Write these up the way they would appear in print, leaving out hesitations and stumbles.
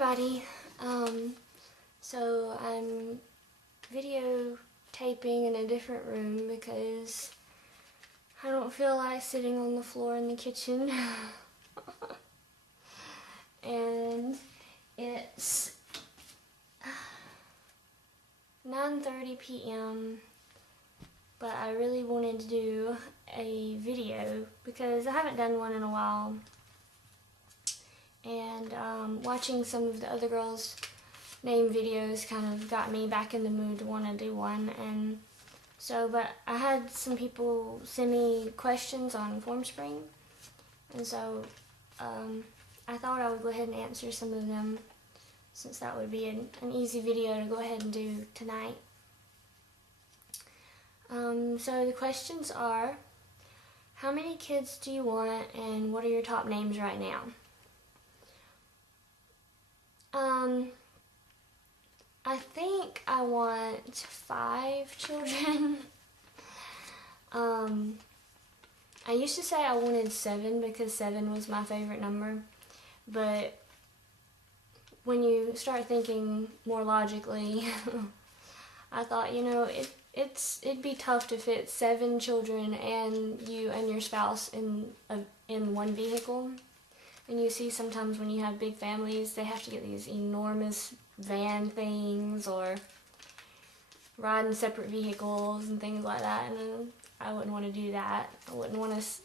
everybody. So I'm videotaping in a different room because I don't feel like sitting on the floor in the kitchen. And it's 9:30 p.m. but I really wanted to do a video because I haven't done one in a while. And watching some of the other girls' name videos kind of got me back in the mood to want to do one. And so, but I had some people send me questions on FormSpring, and so I thought I would go ahead and answer some of them, since that would be an easy video to go ahead and do tonight. So the questions are, how many kids do you want, and what are your top names right now? I think I want 5 children. I used to say I wanted 7 because 7 was my favorite number, but when you start thinking more logically, I thought, you know, it'd be tough to fit 7 children and you and your spouse in one vehicle. And you see sometimes when you have big families, they have to get these enormous van things or ride in separate vehicles and things like that. And I wouldn't want to do that. I wouldn't want us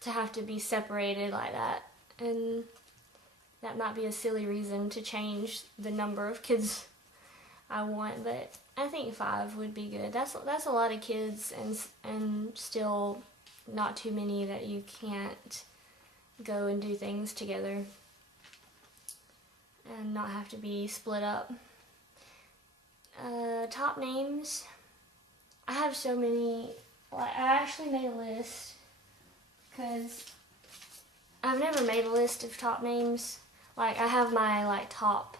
to have to be separated like that. And that might be a silly reason to change the number of kids I want, but I think 5 would be good. That's a lot of kids, and still not too many that you can't go and do things together and not have to be split up. Top names. I have so many. Like, I actually made a list because I've never made a list of top names. Like, I have my top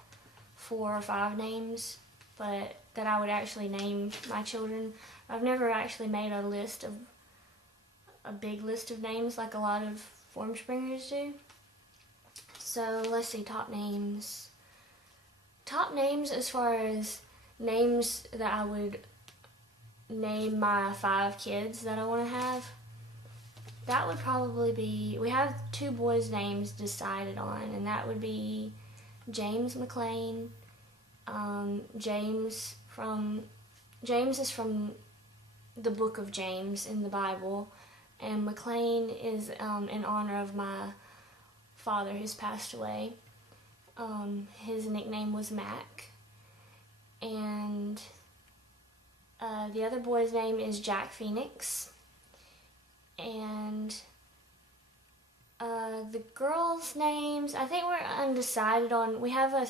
4 or 5 names, but that I would actually name my children. I've never actually made a list of a big list of names like a lot of FormSpringers do. So let's see, top names. Top names as far as names that I would name my 5 kids that I want to have. That would probably be, we have 2 boys' names decided on, and that would be James McLean. James is from the book of James in the Bible, and McLean is in honor of my father who's passed away. His nickname was Mac. And the other boy's name is Jack Phoenix. And the girls' names, I think we're undecided on. We have a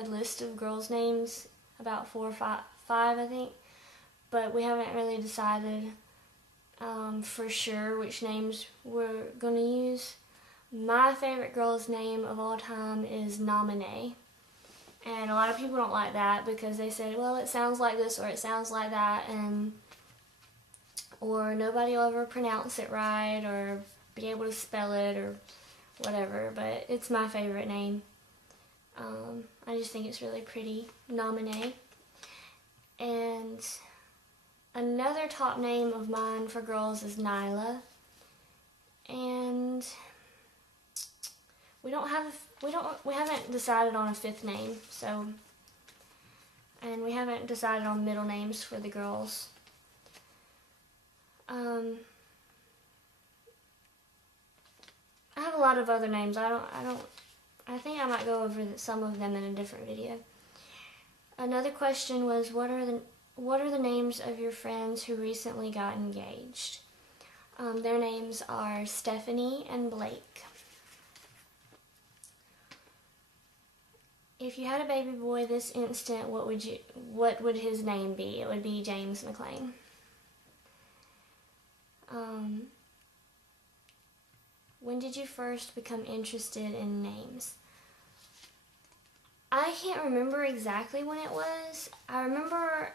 list of girls' names, about 4 or 5, I think, but we haven't really decided for sure which names we're going to use. My favorite girl's name of all time is Nominee, and a lot of people don't like that because they say, well, it sounds like this or it sounds like that, or nobody will ever pronounce it right or be able to spell it or whatever, but it's my favorite name. I just think it's really pretty, Nominee. And another top name of mine for girls is Nyla. And we haven't decided on a 5th name, so, and we haven't decided on middle names for the girls. I have a lot of other names. I think I might go over some of them in a different video. Another question was, what are the names of your friends who recently got engaged? Their names are Stephanie and Blake. If you had a baby boy this instant, what would his name be? It would be James McLean. When did you first become interested in names? I can't remember exactly when it was. I remember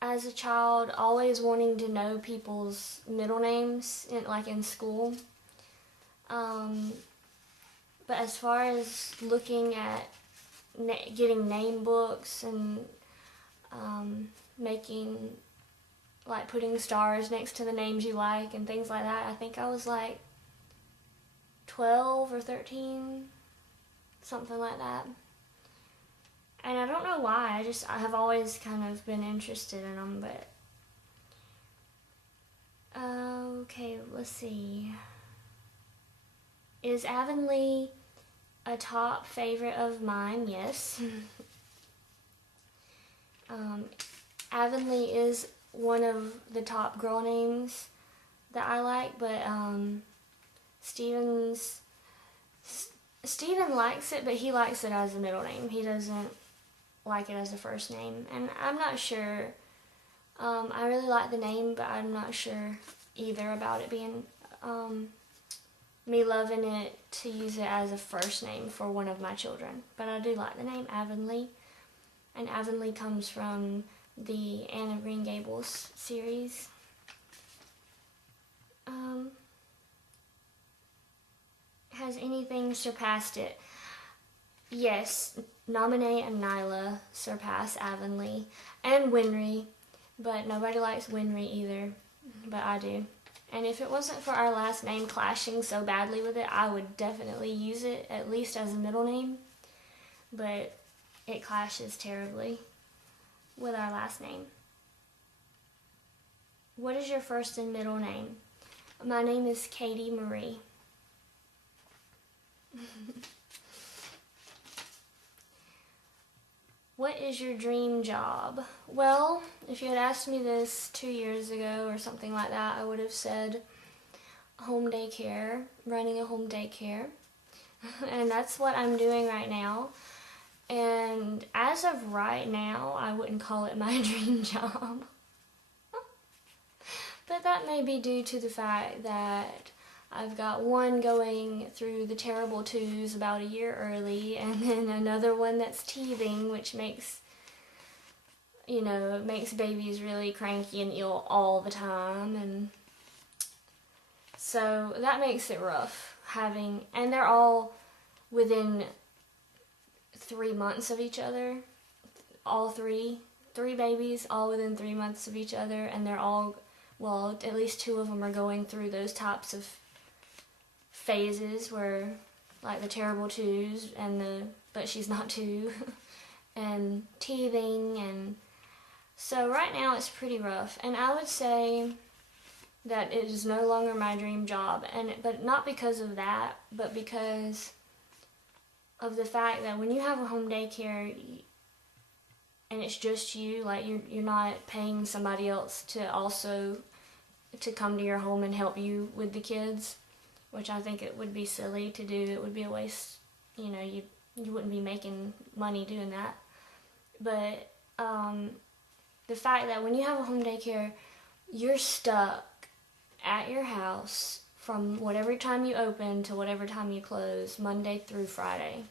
as a child always wanting to know people's middle names in school. But But as far as looking at getting name books and making, like, putting stars next to the names you like and things like that, I think I was like 12 or 13, something like that. And I don't know why, I have always kind of been interested in them, but okay, let's see. Is Avonlea a top favorite of mine? Yes. Avonlea is one of the top girl names that I like, but Steven likes it, but he likes it as a middle name. He doesn't like it as a first name, and I'm not sure. I really like the name, but I'm not sure either about it being me loving it to use it as a first name for one of my children. But I do like the name Avonlea, and Avonlea comes from the Anne of Green Gables series. Has anything surpassed it? Yes, Nominee and Nyla surpass Avonlea, and Winry, but nobody likes Winry either, but I do. And if it wasn't for our last name clashing so badly with it, I would definitely use it, at least as a middle name, but it clashes terribly with our last name. What is your first and middle name? My name is Katie Marie. What is your dream job? Well, if you had asked me this 2 years ago or something like that, I would have said home daycare, running a home daycare. And that's what I'm doing right now. And as of right now, I wouldn't call it my dream job. But that may be due to the fact that I've got one going through the terrible twos about a year early, and then another one that's teething, which makes babies really cranky and ill all the time, and so that makes it rough and they're all within 3 months of each other, all three babies, all within 3 months of each other, and they're all, well, at least 2 of them are going through those types of phases where, like, the terrible twos and but she's not 2 and teething, and so right now it's pretty rough. And I would say that it is no longer my dream job, but not because of that, but because of the fact that when you have a home daycare and it's just you, like, you're not paying somebody else to come to your home and help you with the kids, which I think it would be silly to do. It would be a waste. You wouldn't be making money doing that. But the fact that when you have a home daycare, you're stuck at your house from whatever time you open to whatever time you close, Monday through Friday.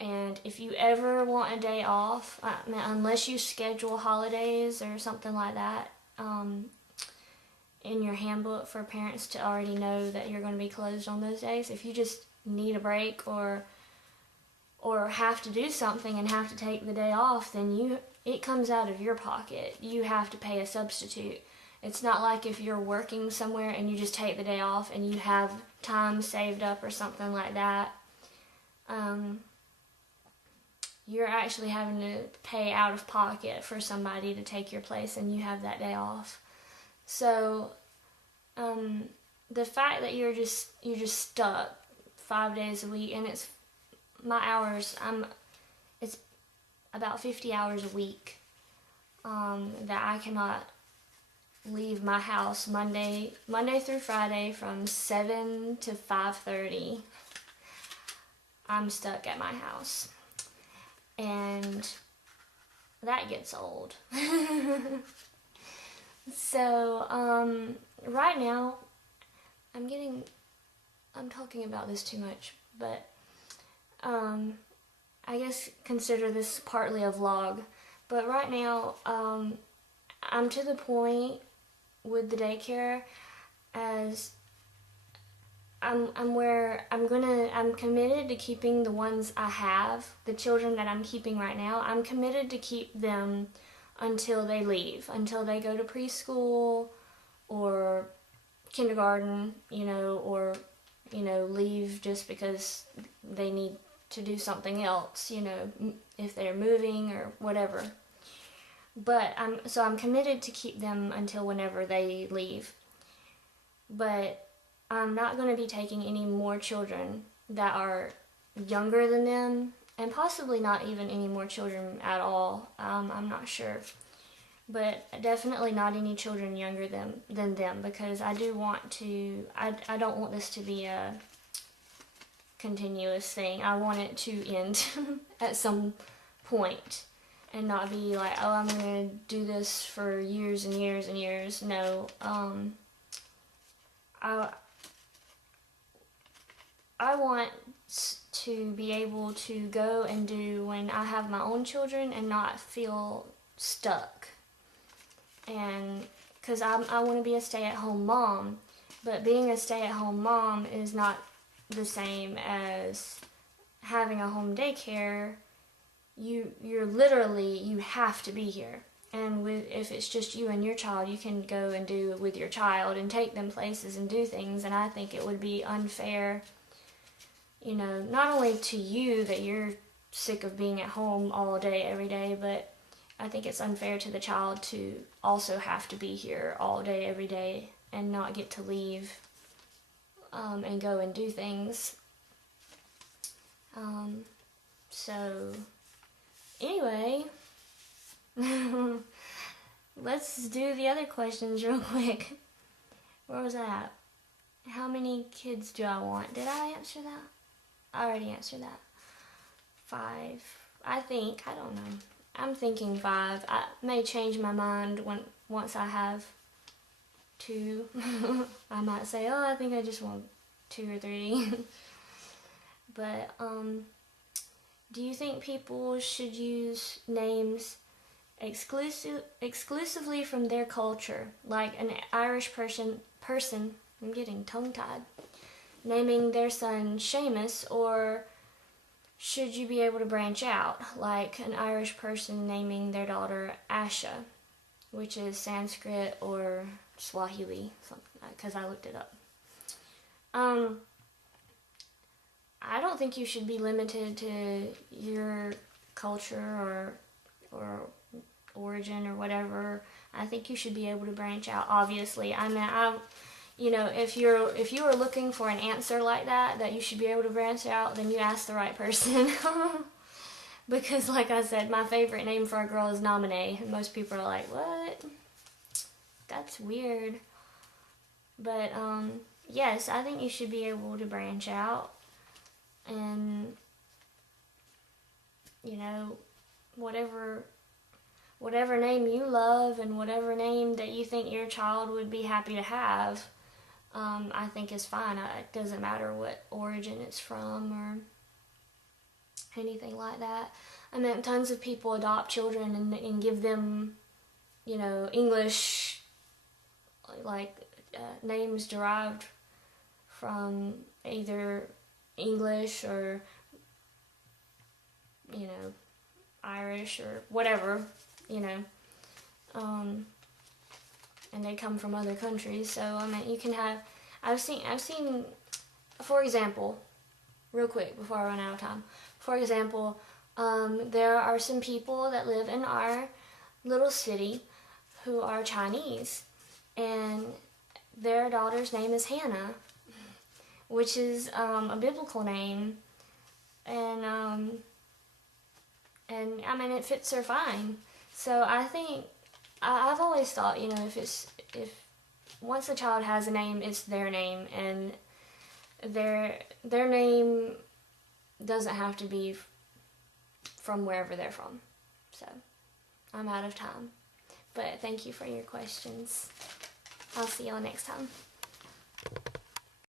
And if you ever want a day off, unless you schedule holidays or something like that, in your handbook for parents to already know that you're going to be closed on those days, if you just need a break or have to do something and have to take the day off, then it comes out of your pocket. You have to pay a substitute. It's not like if you're working somewhere and you just take the day off and you have time saved up or something like that. You're actually having to pay out of pocket for somebody to take your place, and you have that day off. So, the fact that you're just stuck 5 days a week, and it's my hours. It's about 50 hours a week that I cannot leave my house Monday through Friday from 7 to 5:30. I'm stuck at my house, and that gets old. So, right now, I'm talking about this too much, but, I guess consider this partly a vlog. But right now, I'm to the point with the daycare as I'm committed to keeping the ones I have, the children that I'm keeping right now. I'm committed to keep them until they leave, until they go to preschool or kindergarten, or leave just because they need to do something else, if they're moving or whatever. But I'm committed to keep them until whenever they leave. But I'm not going to be taking any more children that are younger than them, and possibly not even any more children at all. I'm not sure. But definitely not any children younger than them, because I don't want this to be a continuous thing. I want it to end at some point and not be like, oh, I'm going to do this for years and years and years. No, I want to be able to go and do when I have my own children and not feel stuck. And because I want to be a stay-at-home mom, but being a stay-at-home mom is not the same as having a home daycare. You have to be here. And if it's just you and your child, you can go and do it with your child and take them places and do things. And I think it would be unfair, not only to you that you're sick of being at home all day, every day, but I think it's unfair to the child to also have to be here all day, every day, and not get to leave and go and do things. So, anyway, let's do the other questions real quick. Where was that at? How many kids do I want? Did I answer that? I already answered that. 5. I think. I don't know. I'm thinking 5. I may change my mind once I have 2. I might say, oh, I think I just want 2 or 3. But, do you think people should use names exclusively from their culture? Like an Irish person, I'm getting tongue-tied, naming their son Seamus, or should you be able to branch out, like an Irish person naming their daughter Asha, which is Sanskrit or Swahili, something, because I looked it up. I don't think you should be limited to your culture or origin or whatever. I think you should be able to branch out, obviously. I mean, if you are looking for an answer like that you should be able to branch out, then you ask the right person. Because, like I said, my favorite name for a girl is Nominee. And most people are like, what? That's weird. But, yes, I think you should be able to branch out. And, whatever name you love and whatever name that you think your child would be happy to have, I think is fine. It doesn't matter what origin it's from or anything like that. I mean, tons of people adopt children and give them, English, names derived from either English or, Irish or whatever, and they come from other countries. So, I mean, you can have, I've seen, for example, real quick before I run out of time, for example, there are some people that live in our little city who are Chinese, and their daughter's name is Hannah, which is a biblical name, and I mean, it fits her fine. So I think, I've always thought, if once a child has a name, it's their name, and their name doesn't have to be from wherever they're from. So, I'm out of time. But thank you for your questions. I'll see y'all next time.